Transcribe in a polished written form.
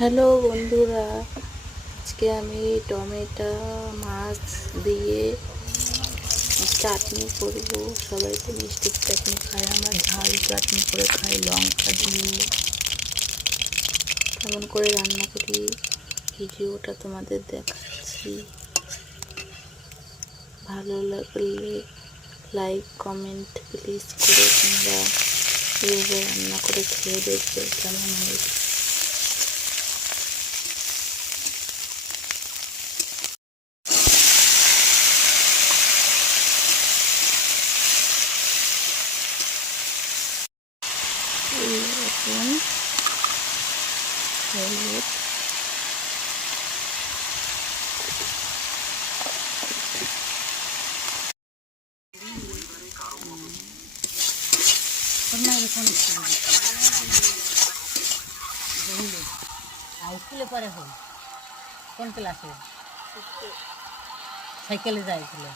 Hello বন্ধুরা, আজকে আমি টমেটো মাছ দিয়ে চাটনি করব। সবাই তো মিষ্টির চাটনি খায়, আমরা ঝাল চাটনি করে খাই লঙ্কা দিয়ে। কেমন করে রান্না করি ভিডিওটা তোমাদের দেখাচ্ছি। ভালো লাগলে লাইক কমেন্ট প্লিজ করে তোমরা এভাবে রান্না করে খেয়ে দেখবে কেমন হয়েছে। এই এখন হলুদ, স্কুলে পড়ে হল কোন ক্লাসে? সাইকেলে যায় স্কুলে।